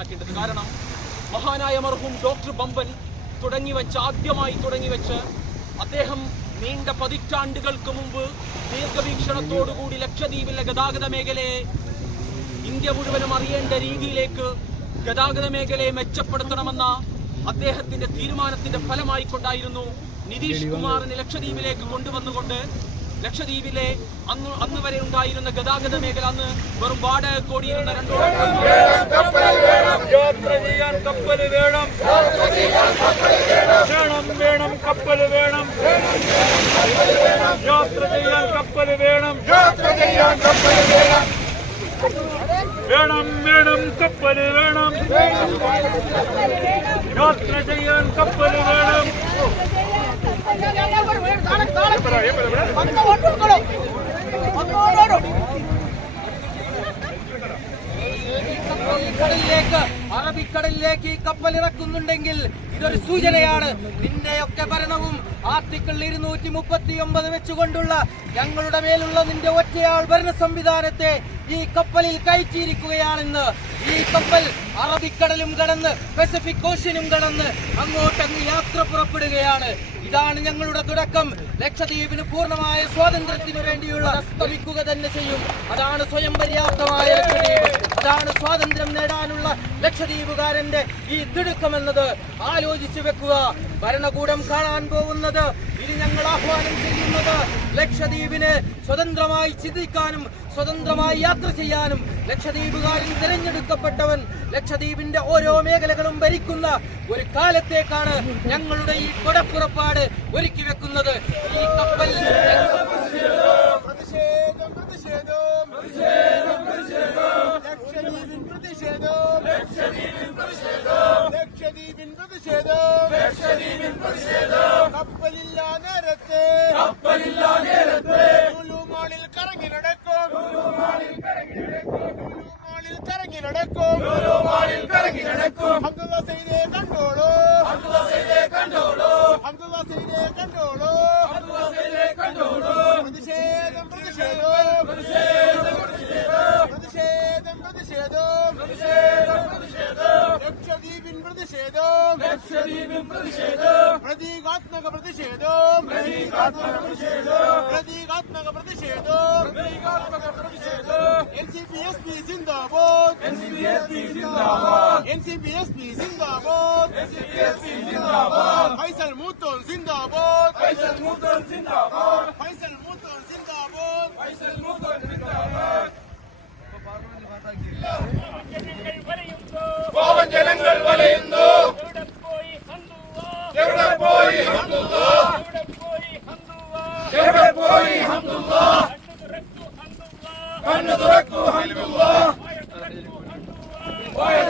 മനസ്സിലാക്കേണ്ടത്. കാരണം മഹാനായ മർഹൂം ഡോക്ടർ ബമ്പൻ തുടങ്ങി വെച്ച് ആദ്യമായി തുടങ്ങി വെച്ച് അദ്ദേഹം നീണ്ട പതിറ്റാണ്ടുകൾക്ക് മുമ്പ് ദീർഘവീക്ഷണത്തോടുകൂടി ലക്ഷദ്വീപിലെ ഗതാഗത മേഖലയെ ഇന്ത്യ മുഴുവനും അറിയേണ്ട രീതിയിലേക്ക് ഗതാഗത മേഖലയെ മെച്ചപ്പെടുത്തണമെന്ന അദ്ദേഹത്തിന്റെ തീരുമാനത്തിന്റെ ഫലമായിക്കൊണ്ടായിരുന്നു നിതീഷ് കുമാറിനെ ലക്ഷദ്വീപിലേക്ക് കൊണ്ടുവന്നുകൊണ്ട് ലക്ഷദ്വീപിലെ അന്ന് അന്ന് വരെ ഉണ്ടായിരുന്ന ഗതാഗത മേഖല അന്ന് വെറും വാടക കോടിയിരുന്ന രണ്ടോ യാത്ര ചെയ്യാൻ കപ്പൽ വേണം. വേണം വേണം കപ്പൽ വേണം. യാത്ര ചെയ്യാൻ കപ്പൽ വേണം. വേണം വേണം കപ്പൽ വേണം. യാത്ര ചെയ്യാൻ കപ്പൽ വേണം. കടലിലേക്ക് അറബിക്കടലിലേക്ക് ഈ കപ്പൽ ഇറക്കുന്നുണ്ടെങ്കിൽ ഇതൊരു സൂചനയാണ്. നിന്റെയൊക്കെ ഭരണവും ആർട്ടിക്കിൾ ഇരുന്നൂറ്റി മുപ്പത്തി ഒമ്പത് വെച്ചുകൊണ്ടുള്ള ഞങ്ങളുടെ മേലുള്ള നിന്റെ ഒറ്റയാൾ ഭരണ സംവിധാനത്തെ ഈ കപ്പലിൽ കയറ്റിയിരിക്കുകയാണെന്ന്. ഈ കപ്പൽ അറബിക്കടലും കടന്ന് പസഫിക് ഓഷ്യനും കടന്ന് അങ്ങോട്ടങ്ങ് യാത്ര പുറപ്പെടുകയാണ്. ഇതാണ് ഞങ്ങളുടെ തുടക്കം. ലക്ഷദ്വീപിന് പൂർണമായ സ്വാതന്ത്ര്യത്തിനു വേണ്ടിയുള്ള തന്നെ ചെയ്യും. അതാണ് സ്വയം പര്യാപ്തമായ അതാണ് സ്വാതന്ത്ര്യം നേടാനുള്ള ലക്ഷദ്വീപുകാരന്റെ ഈ തിടുക്കമെന്നത് ആലോചിച്ചു വെക്കുക. ഭരണകൂടം കാണാൻ പോകുന്നത് ഇനി ഞങ്ങൾ ആഹ്വാനം ചെയ്യുന്നത് ലക്ഷദ്വീപിനെ സ്വതന്ത്രമായി ചിന്തിക്കാനും സ്വതന്ത്രമായി യാത്ര ചെയ്യാനും ലക്ഷദ്വീപുകാരിൽ തിരഞ്ഞെടുക്കപ്പെട്ടവൻ ലക്ഷദ്വീപിന്റെ ഓരോ മേഖലകളും ഭരിക്കുന്ന ഒരു കാലത്തേക്കാണ് ഞങ്ങളുടെ ഈ കൊടപ്പുറപ്പാട് ഒരുക്കി വെക്കുന്നത്. ഈ പ്രതിഷേധം പ്രതിഷേധം പ്രതിഷേധം പ്രതിഷേധം. പ്രതിഷേധം ലക്ഷദ്വീപിൻ പ്രതിഷേധം കപ്പലില്ലാ നേരത്തെ കപ്പലില്ലാ നേരത്തെ ലുലുമാളിൽ കറങ്ങി നടക്കും ലുലുമാളിൽ കറങ്ങി നടക്കും ലുലുമാളിൽ കറങ്ങി നടക്കും ലുലുമാളിൽ കറങ്ങി നടക്കും ഹംദുള്ള സൈദേ ಸಿವಿಲ್ ಪ್ರತಿಷೇಧ ಪ್ರತೀಕಾತ್ಮಕ ಪ್ರತಿಷೇಧ ಪ್ರತೀಕಾತ್ಮಕ ಪ್ರತಿಷೇಧ ಪ್ರತೀಕಾತ್ಮಕ ಪ್ರತಿಷೇಧ ಪ್ರತೀಕಾತ್ಮಕ ಪ್ರತಿಷೇಧ ಎನ್ಸಿಪಿಎಸ್ಪಿ ಜಿಂದಾಬಾದ್ ಎನ್ಸಿಪಿಎಸ್ಪಿ ಜಿಂದಾಬಾದ್ ಎನ್ಸಿಪಿಎಸ್ಪಿ ಜಿಂದಾಬಾದ್ ಎನ್ಸಿಪಿಎಸ್ಪಿ ಜಿಂದಾಬಾದ್ ಫೈಸಲ್ ಮೂತೋನ್ ಜಿಂದಾಬಾದ್ ಫೈಸಲ್ ಮೂತೋನ್ ಜಿಂದಾಬಾದ್ ಫೈಸಲ್ ಮೂತೋನ್ ಜಿಂದಾಬಾದ್ ಫೈಸಲ್ ಮೂತೋನ್ ಜಿಂದಾಬಾದ್ ಪಾರ್ಲಿಮೆಂಟ್ ಮಾತಾಡ್ತಿಲ್ಲ Halilullah! Halilullah!